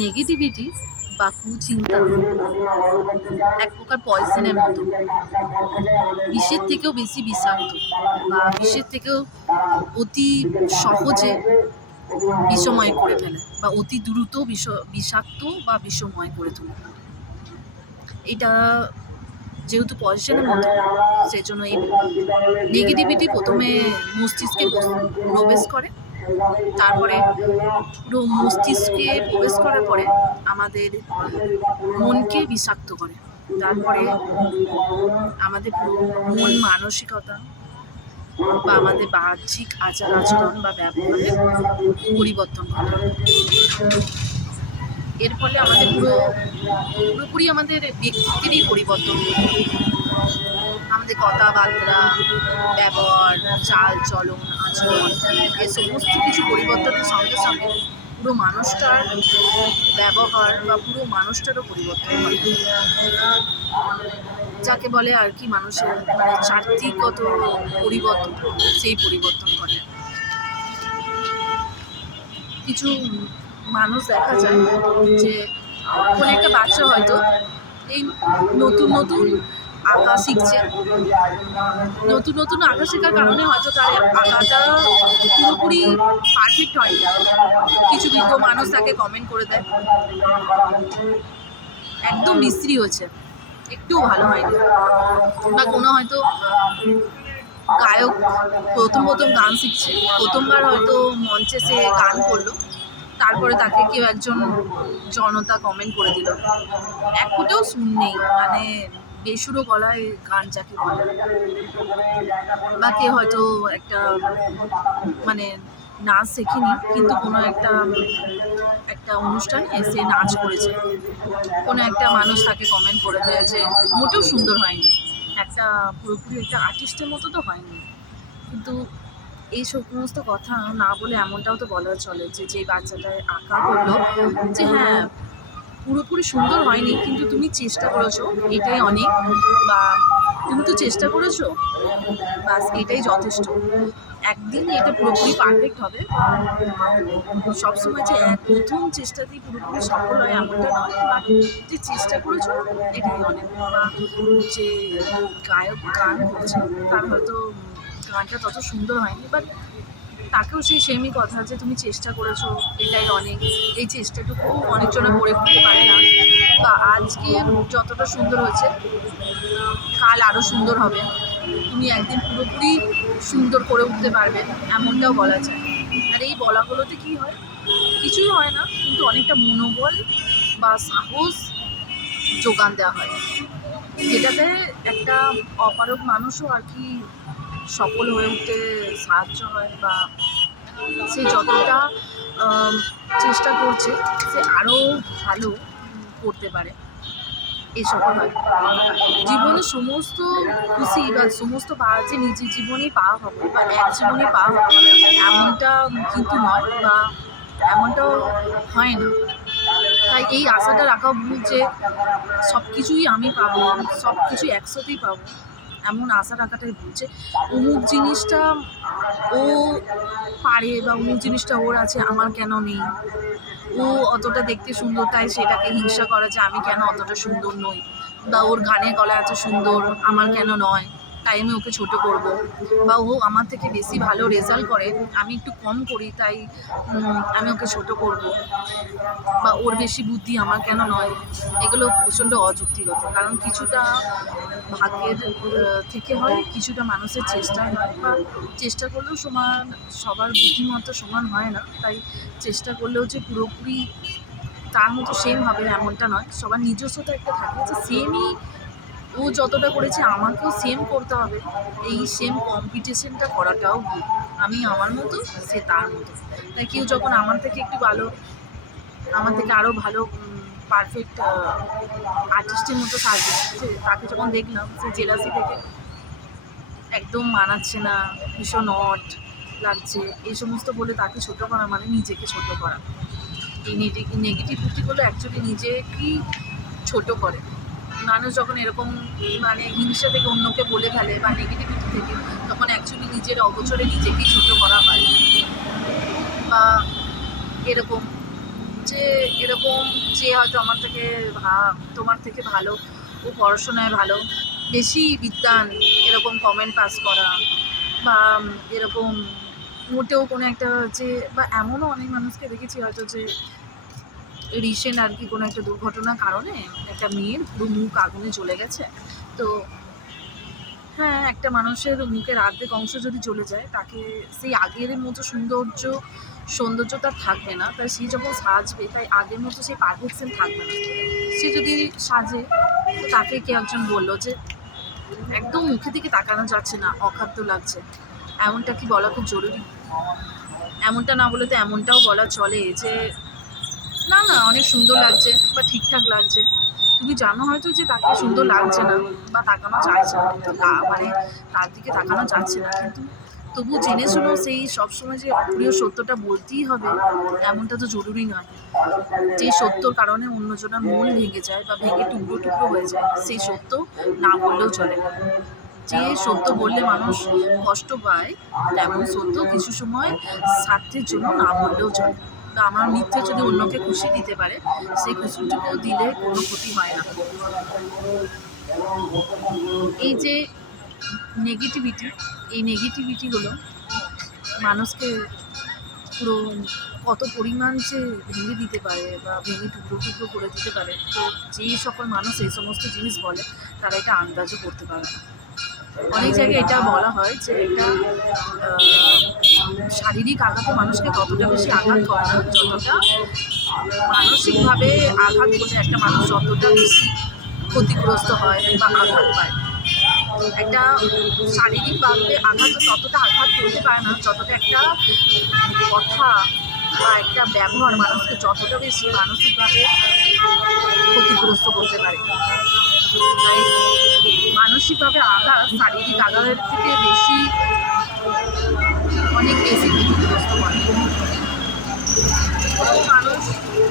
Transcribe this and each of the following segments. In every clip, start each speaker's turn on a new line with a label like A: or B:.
A: Negativity বা কুচিন্তা। এক প্রকার পয়সনের মতো। বিষের থেকেও বেশি বিষাক্ত বা বিষের থেকেও অতি সহজে বিষময় করে ফেলে বা অতি দ্রুত বিষ বিষাক্ত বা বিষময় করে তোলে। এটা যেহেতু পয়সনের মতো, সেজন্য এই নেগেটিভিটি প্রথমে মস্তিষ্কে প্রবেশ করে। তারপরে পুরো মস্তিষ্কে প্রবেশ করার পরে আমাদের মনকে বিষাক্ত করে তারপরে আমাদের পুরো মন মানসিকতা বা আমাদের বাহ্যিক আচার আচরণ বা ব্যবহারে পরিবর্তন ঘটে এর ফলে আমাদের পুরো পুরোপুরি আমাদের ব্যক্তিত্বেরই পরিবর্তন। আমাদের কথাবার্তা, ব্যবহার, চাল চলন আচরণ এ সমস্ত কিছু পরিবর্তনের সঙ্গে সঙ্গে পুরো মানুষটার ব্যবহার বা পুরো মানুষটারও পরিবর্তন ঘটে যাকে বলে আর কি মানুষের মানে চারিত্রিকগত পরিবর্তন, সেই পরিবর্তন ঘটে। কিছু মানুষ দেখা যায় যে, কোনো একটা বাচ্চা হয়তো এই নতুন নতুন আঁকা শিখছে নতুন নতুন আঁকা শেখার কারণে হয়তো তার আঁকাটা পুরোপুরি পারফেক্ট হয় কিছু কিছু মানুষ তাকে কমেন্ট করে দেয়। একদম মিস্ত্রি হয়েছে। একটুও ভালো হয়নি। বা কোনো হয়তো গায়ক প্রথম প্রথম গান শিখছে। প্রথমবার হয়তো মঞ্চে সে গান করল। তারপরে তাকে কেউ একজন জনতা কমেন্ট করে দিল। এক ফুটেও শুন নেই। মানে বেসুরো গলায় গান যাকে বলে। বা কেউ হয়তো একটা মানে নাচ শেখেনি, কিন্তু কোনো একটা একটা অনুষ্ঠানে সে নাচ করেছে। কোনো একটা মানুষ তাকে কমেন্ট করে দেয় যে, মোটেও সুন্দর হয়নি। একটা পুরোপুরি একটা আর্টিস্টের মতো তো হয়নি। কিন্তু এই সমস্ত কথা না বলে এমনটাও তো বলা চলে যে যে বাচ্চাটায় আঁকা করল, যে হ্যাঁ পুরোপুরি সুন্দর হয়নি, কিন্তু তুমি চেষ্টা করেছ, এটাই অনেক, বা তুমি তো চেষ্টা করেছ, বাস এটাই যথেষ্ট। একদিন এটা পুরোপুরি পারফেক্ট হবে। সবসময় যে এক প্রথম চেষ্টাতেই পুরোপুরি সফল হয় এমনটা নয় যে চেষ্টা করেছ, এটাই অনেক। যে গায়ক গান করছে, তার হয়তো গানটা তত সুন্দর হয়নি বাট তাকেও সেই সেমই কথা যে তুমি চেষ্টা করেছ এটাই অনেক। এই চেষ্টাটুকু অনেকজনে করে উঠতে পারে না। বা আজকে যতটা সুন্দর হয়েছে, কাল আরও সুন্দর হবে। তুমি একদিন পুরোপুরি সুন্দর করে উঠতে পারবে, এমনটাও বলা যায়। আর এই বলাগুলোতে কি হয়? কিছুই হয় না, কিন্তু অনেকটা মনোবল বা সাহস যোগান দেওয়া হয়। যেটাতে একটা অপারক মানুষও আর কি সফল হয়ে উঠতে সাহায্য হয় বা সে যতটা চেষ্টা করছে, সে আরও ভালো করতে পারে। এই সকল জীবনে সমস্ত খুশি বা সমস্ত পাওয়া যে নিজের জীবনেই পাওয়া হবে বা এক জীবনে পাওয়া হবে, এমনটা কিন্তু নয় বা এমনটাও হয় না। তাই এই আশাটা রাখা ভুল যে সব কিছুই আমি পাবো সব কিছুই একসাথেই পাবো। এমন আশা রাখাটাই বলছে। অমুক জিনিসটা ও পারে বা অমুক জিনিসটা ওর আছে, আমার কেন নেই? ও অতটা দেখতে সুন্দর, তাই সেটাকে হিংসা করা যে আমি কেন অতটা সুন্দর নই? বা ওর গানে গলা আছে সুন্দর, আমার কেন নয়? তাই আমি ওকে ছোট করব। বা ও আমার থেকে বেশি ভালো রেজাল্ট করে, আমি একটু কম করি, তাই আমি ওকে ছোট করব। বা ওর বেশি বুদ্ধি আমার কেন নয়? এগুলো প্রচণ্ড অযুক্তিগত কারণ কিছুটা ভাগ্যের থেকে হয়, কিছুটা মানুষের চেষ্টায় হয়। বা চেষ্টা করলেও সমান, সবার বুদ্ধিমত্তা সমান হয় না। তাই চেষ্টা করলেও যে পুরোপুরি তার মতো সেম হবে এমনটা নয়। সবার নিজস্বতা একটা থাকে যে সেমই ও যতটা করেছে, আমাকেও সেম করতে হবে। এই সেম কম্পিটিশনটা করাটাও আমি আমার মতো, সে তার মতো। তাই কেউ যখন আমার থেকে একটু ভালো, আমার থেকে আরও ভালো পারফেক্ট আর্টিস্টের মতো সাজবে তাকে যখন দেখলাম, সে জেলাসি থেকে একদম মানাচ্ছে না, ভীষণ অট লাগছে, এই সমস্ত বলে তাকে ছোটো করা মানে নিজেকে ছোট করা। এই নেগেটিভ নেগেটিভিটিগুলো অ্যাকচুয়ালি নিজেকেই ছোট করে। মানুষ যখন এরকম মানে হিংসা থেকে অন্যকে বলে ফেলে বা নেগেটিভিটি থেকে, তখন অ্যাকচুয়ালি নিজের অগোচরে নিজেকেই ছোট করা হয়। বা এরকম যে এরকম যে হয়তো আমার থেকে তোমার থেকে ভালো, ও পড়াশোনায় ভালো, বেশি বিদ্যান এরকম কমেন্ট পাস করা বা এরকম মোটেও কোনো একটা যে, বা এমনও অনেক মানুষকে দেখেছি হয়তো যে রিসেন্ট আর কি কোনো একটা দুর্ঘটনার কারণে একটা মেয়ের পুরো মুখ আগুনে চলে গেছে। তো হ্যাঁ একটা মানুষের মুখের আর্ধেক অংশ যদি চলে যায়, তাকে সেই আগের মতো সৌন্দর্য সৌন্দর্য তার থাকবে না। তাই সে যখন সাজবে, তাই আগের মতো সেই পারফেকশন থাকবে না। সে যদি সাজে তাকে কে একজন বলল যে, একদম মুখে দিকে তাকানো যাচ্ছে না, অখাদ্য লাগছে। এমনটা কি বলা খুব জরুরি? এমনটা না বলে তো এমনটাও বলা চলে যে না না, অনেক সুন্দর লাগছে বা ঠিকঠাক লাগছে। তুমি জানো হয়তো যে তাকে সুন্দর লাগছে না বা তাকানো চাইছে না মানে তার দিকে তাকানো যাচ্ছে না। কিন্তু তবু জেনে শুনেও সেই সবসময় যে অপ্রিয় সত্যটা বলতেই হবে, এমনটা তো জরুরি নয়। যে সত্যর কারণে অন্যজনের মন ভেঙে যায় বা ভেঙে টুকরো টুকরো হয়ে যায়, সেই সত্য না বললেও চলে যে সত্য বললে মানুষ কষ্ট পায়, তেমন সত্য কিছু সময় স্বার্থের জন্য না বললেও চলে বা আমার মিথ্যে যদি অন্যকে খুশি দিতে পারে, সেই খুশিটুকু দিলে কোনো ক্ষতি হয় না। এই যে নেগেটিভিটি এই নেগেটিভিটিগুলো মানুষকে পুরো কত পরিমাণ যে ভেঙে দিতে পারে বা ভেঙে টুকরো টুকরো করে দিতে পারে, তো যেই সকল মানুষ এই সমস্ত জিনিস বলে, তারা এটা আন্দাজও করতে পারে না। অনেক জায়গায় এটা বলা হয় যে এটা শারীরিক আঘাতে মানুষকে ততটা বেশি আঘাত করে না, যতটা মানসিকভাবে আঘাত করলে একটা মানুষ যতটা বেশি ক্ষতিগ্রস্ত হয় বা আঘাত পায়। একটা শারীরিকভাবে আঘাত ততটা আঘাত করতে পারে না, যতটা একটা কথা বা একটা ব্যবহার মানুষকে যতটা বেশি মানসিকভাবে ক্ষতিগ্রস্ত করতে পারে। মানসিকভাবে আঘাত, শারীরিক আঘাতের থেকে বেশি অনেক বেশি ক্ষতিগ্রস্ত মানুষ।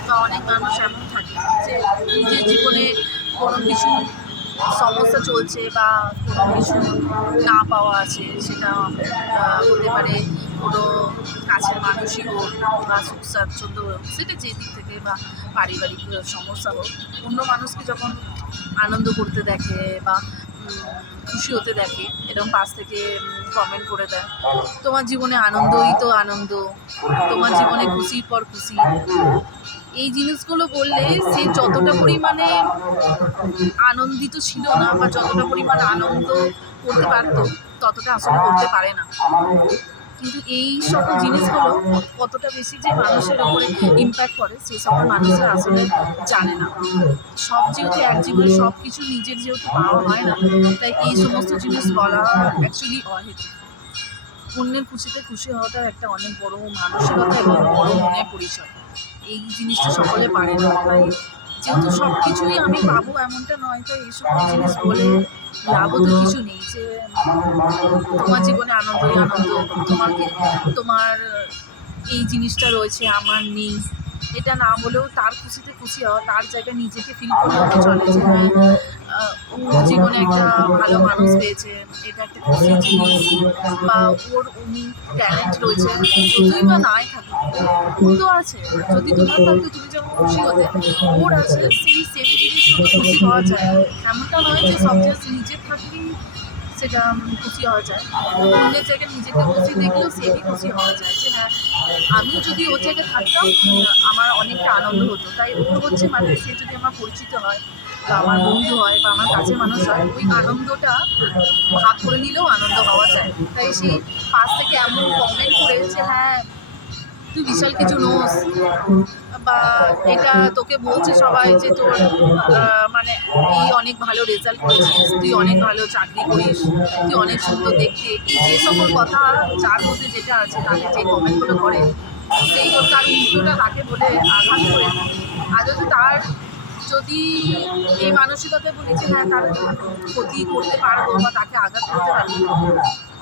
A: বা অনেক মানুষ এমন থাকে যে নিজের জীবনে কোনো কিছু সমস্যা চলছে বা কোনো কিছু না পাওয়া আছে, সেটা হতে পারে কোনো কাছের মানুষই হোক বা সুখ স্বাচ্ছন্দ্য হোক, সেটা যে দিক থেকে বা পারিবারিক সমস্যা হোক, অন্য মানুষকে যখন আনন্দ করতে দেখে বা খুশি হতে দেখে এরকম পাশ থেকে কমেন্ট করে দেয়, তোমার জীবনে আনন্দই তো আনন্দ, তোমার জীবনে খুশির পর খুশি। এই জিনিসগুলো বললে সে যতটা পরিমাণে আনন্দিত ছিল না বা যতটা পরিমাণ আনন্দ করতে পারতো, ততটা আসলে করতে পারে না। কিন্তু এই সকল জিনিসগুলো কতটা বেশি যে মানুষের ওপরে ইম্প্যাক্ট করে, সেই সকল মানুষের আসলে জানে না। সব যেহেতু এক জীবনে সব কিছু নিজের যেহেতু পাওয়া হয় না, তাই এই সমস্ত জিনিস বলা অ্যাকচুয়ালি অহেতুক। অন্যের খুশিতে খুশি হওয়াটা একটা অনেক বড় মানসিকতা এবং বড় মনের পরিচয়। এই জিনিসটা সকলে পারে না। তাই যেহেতু সব কিছুই আমি পাবো এমনটা নয়, তো এইসব জিনিস বলে লাভও তো কিছু নেই যে তোমার জীবনে আনন্দই আনন্দ, তোমাকে, তোমার এই জিনিসটা রয়েছে, আমার নেই। এটা না বলেও তার খুশিতে খুশি হওয়া, তার জায়গায় নিজেকে ফিল করলেও তো চলে যে হ্যাঁ ও জীবনে একটা ভালো মানুষ পেয়েছে এটা একটা খুশি জিনিস, বা ওর উনি ট্যালেন্ট রয়েছে, যতই বা নাই ওর তো আছে। যদি তোমার থাকতো তুমি যেমন খুশি হতে, ওর আছে, সেই সেম জিনিস তো খুশি হওয়া যায়। এমনটা নয় যে সব জিনিস নিজের থাকলেই সেটা খুশি হওয়া যায়। অন্যের জায়গায় নিজেকে খুশি দেখলেও সেমই খুশি হওয়া যায়? যে হ্যাঁ আমিও যদি ওর জায়গায় থাকতাম, আমার অনেকটা আনন্দ হতো। তাই ওর হচ্ছে মানে সে যদি আমার পরিচিত হয়, বা আমার বন্ধু হয়, বা আমার কাছের মানুষ হয়, ওই আনন্দটা ভাগ করে নিলেও আনন্দ হওয়া যায়। তাই সেই পাশ থেকে এমন কমেন্ট করে যে হ্যাঁ তুই বিশাল কিছু নোস। বা এটা তোকে বলছে সবাই যে তোর মানে এই অনেক ভালো রেজাল্ট করেছিস, তুই অনেক ভালো চাকরি করিস, তুই অনেক সুন্দর দেখতে। এই যে সকল কথা যার মধ্যে যেটা আছে তাকে যে কমেন্টগুলো করে, সেই তার উল্টোটা তাকে বলে আঘাত করে। আদৌ তার যদি এই মানসিকতায় বলি যে হ্যাঁ তার ক্ষতি করতে পারব বা তাকে আঘাত করতে পারব।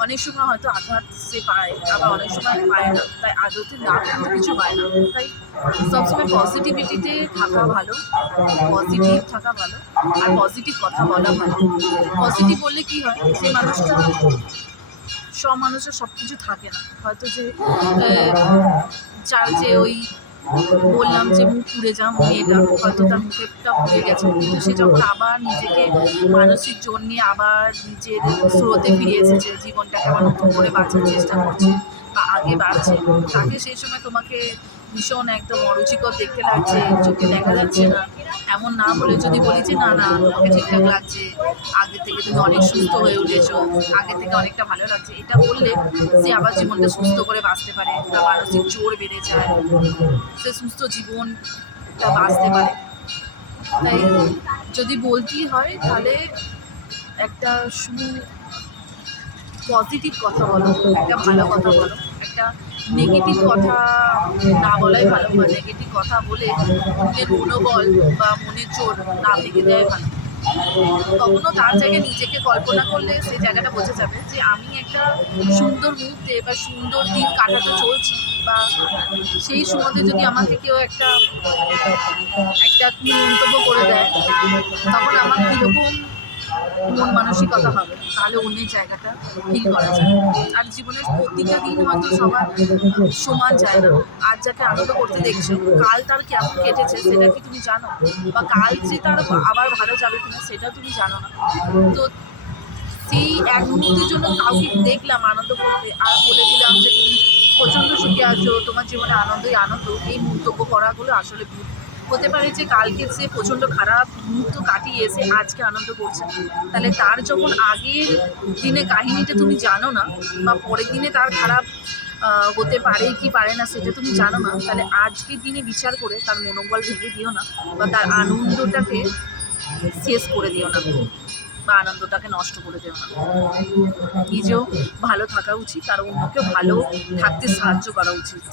A: অনেক সময় হয়তো আঘাত সে পায়, আবার অনেক সময় পায় না। তাই আদতে না কিন্তু কিছু পায় না। তাই সবসময় পজিটিভিটিতে থাকা ভালো পজিটিভ থাকা ভালো, আর পজিটিভ কথা বলা ভালো। পজিটিভ বললে কি হয়? সেই মানুষটা, সব মানুষের সব কিছু থাকে না। হয়তো যে যার যে ওই বললাম যে মুখ পুড়ে যা মেয়েটা হয়তো তার মুখেরটা পুড়ে গেছে। কিন্তু সে যখন আবার নিজেকে মানসিক জোর আবার নিজের স্রোতে ফিরে এসেছে, জীবনটাকে আবার নতুন করে বাঁচার চেষ্টা করছে আগে বাড়ছে তাকে সেই সময় তোমাকে ভীষণ একদম অরুচিকর দেখতে লাগছে, চোখে দেখা যাচ্ছে না। এমন না বলে যদি বলি যে, না না, তোমাকে ঠিকঠাক লাগছে। আগে থেকে তুমি অনেক সুস্থ হয়ে উঠেছো, আগে থেকে অনেকটা ভালো লাগছে। এটা বললে সে আবার জীবনটা সুস্থ করে বাঁচতে পারে তার মানসিক জোর বেড়ে যায়। সে সুস্থ জীবনটা বাঁচতে পারে। তাই যদি বলতেই হয়, তাহলে একটা শুধু পজিটিভ কথা বলো, একটা ভালো কথা বলো। একটা নেগেটিভ কথা না বলাই ভালো বা নেগেটিভ কথা বলে মনের মনোবল বা মনের জোর না ভেঙে দেয় ভালো। কখনো তার জায়গায় নিজেকে কল্পনা করলে সেই জায়গাটা বোঝা যাবে যে আমি একটা সুন্দর মুহূর্তে বা সুন্দর দিন কাটাতে চলছি বা সেই সময়তে যদি আমাকে কেউ একটা একটা মন্তব্য করে দেয়, তখন আমার কীরকম মন মানসিকতা হবে, তাহলে অন্যের জায়গাটা ফিল করা যায়। আর জীবনের প্রতিটা দিন হয়তো সবার সমান যায় না। আজ যাকে আনন্দ করতে দেখছ, কাল তার কেমন কেটেছে সেটা কি তুমি জানো? বা কাল যে তার আবার ভালো যাবে কিনা সেটা তুমি জানো না। তো সেই এক মুহূর্তের জন্য কাউকে দেখলাম আনন্দ করতে আর বলে দিলাম যে তুমি প্রচণ্ড সুখে আছো, তোমার জীবনে আনন্দই আনন্দ। এই মন্তব্য করাগুলো আসলে হতে পারে যে কালকে সে প্রচণ্ড খারাপ মুহূর্ত কাটিয়ে এসে আজকে আনন্দ করছে। তাহলে তার যখন আগের দিনে কাহিনীটা তুমি জানো না, বা পরের দিনে তার খারাপ হতে পারে কি পারে না সেটা তুমি জানো না, তাহলে আজকের দিনে বিচার করে তার মনোবল ভেঙে দিও না, বা তার আনন্দটাকে শেষ করে দিও না, বা আনন্দটাকে নষ্ট করে দিও না। নিজেও ভালো থাকা উচিত, আর অন্যকে ভালো থাকতে সাহায্য করা উচিত।